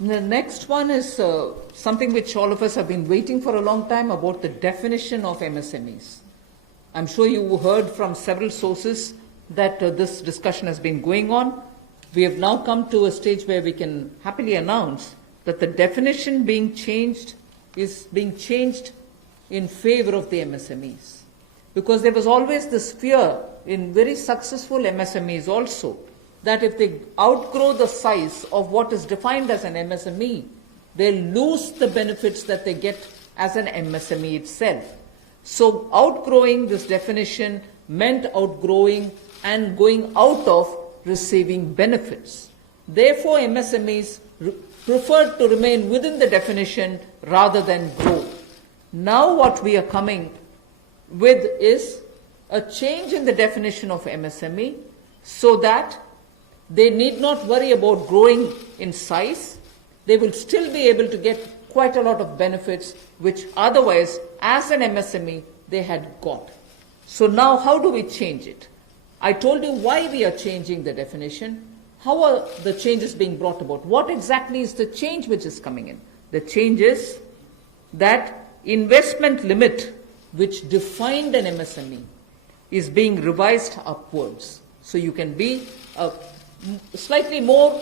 The next one is something which all of us have been waiting for a long time, about the definition of MSMEs. I'm sure you heard from several sources that this discussion has been going on. We have now come to a stage where we can happily announce that the definition being changed is being changed in favor of the MSMEs. Because there was always this fear in very successful MSMEs also that if they outgrow the size of what is defined as an MSME, they'll lose the benefits that they get as an MSME itself. So outgrowing this definition meant outgrowing and going out of receiving benefits. Therefore, MSMEs preferred to remain within the definition rather than grow. Now what we are coming with is a change in the definition of MSME so that they need not worry about growing in size. They will still be able to get quite a lot of benefits which otherwise, as an MSME, they had got. So now how do we change it? I told you why we are changing the definition. How are the changes being brought about? What exactly is the change which is coming in? The change is that investment limit which defined an MSME is being revised upwards. So you can be a slightly more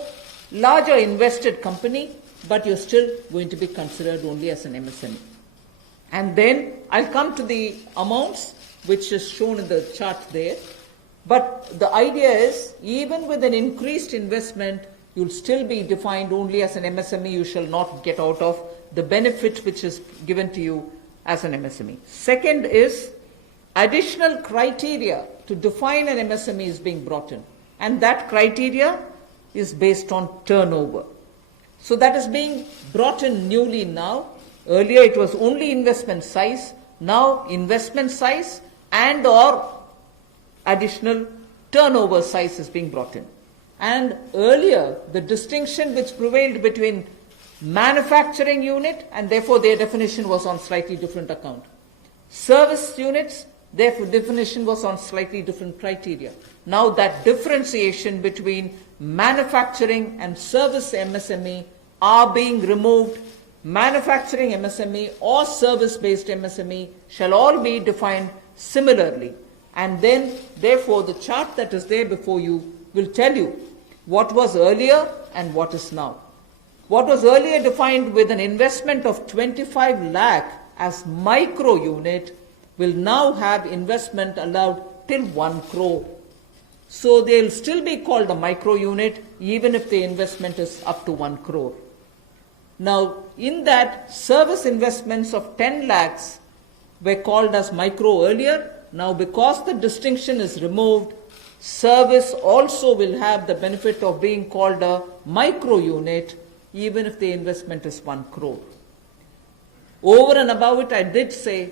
larger invested company, but you're still going to be considered only as an MSME. And then I'll come to the amounts which is shown in the chart there. But the idea is, even with an increased investment, you'll still be defined only as an MSME. You shall not get out of the benefit which is given to you as an MSME. Second is, additional criteria to define an MSME is being brought in. And that criteria is based on turnover. So that is being brought in newly now. Earlier it was only investment size. Now investment size and or additional turnover size is being brought in. And earlier the distinction which prevailed between manufacturing unit, and therefore their definition was on slightly different account. Service units, their definition was on slightly different criteria. Now that differentiation between manufacturing and service MSME are being removed. Manufacturing MSME or service-based MSME shall all be defined similarly. And then, therefore, the chart that is there before you will tell you what was earlier and what is now. What was earlier defined with an investment of 25 lakh as micro unit will now have investment allowed till 1 crore. So they'll still be called a micro unit even if the investment is up to 1 crore. Now, in that, service investments of 10 lakhs were called as micro earlier. Now, because the distinction is removed, service also will have the benefit of being called a micro unit even if the investment is 1 crore. Over and above it, I did say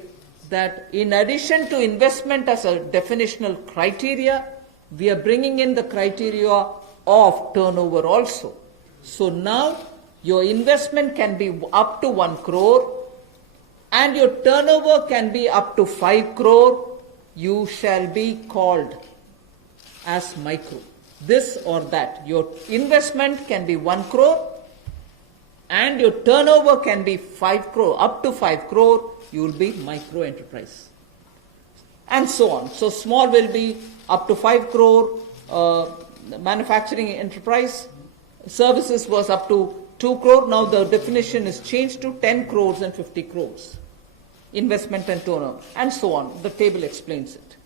that in addition to investment as a definitional criteria, we are bringing in the criteria of turnover also. So now your investment can be up to 1 crore and your turnover can be up to 5 crore. You shall be called as micro. This or that. Your investment can be 1 crore and your turnover can be 5 crore. Up to 5 crore, you will be micro enterprise. And so on. So small will be up to 5 crore, manufacturing enterprise. Services was up to 2 crore. Now the definition is changed to 10 crores and 50 crores. Investment and turnover. And so on. The table explains it.